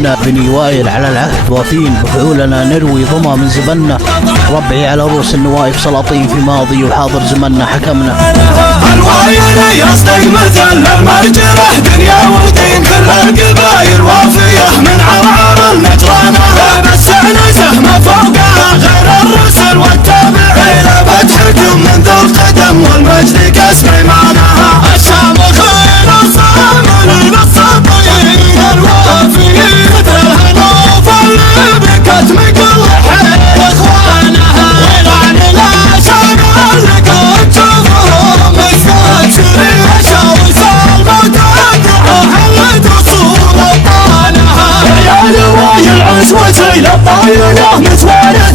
عنا بني وائل على العهد وافين، بفعولنا نروي ظما من زمنا، ربعي على رؤوس النوائب سلاطين في ماضي وحاضر زمنا حكمنا. الوايل يصدق مثل المرجله، دنيا ودين كل القبايل وافيه من عرعر النجرانه، بسعنا سهم فوقها غير الرسل والتابعين، بتحكم من ذو القدم والمجد قسم ايمانها، الشامخين الصاملين الصابرين الوافيين، مثل الهنوف اللي بكتم كل حين اخوانها، ولعن الاشام اللي قد تشوفهم مستبشرين، شاوس الموت ادعوا حلت اصول ابطالها، يا لواي العشوة الطايله متواليه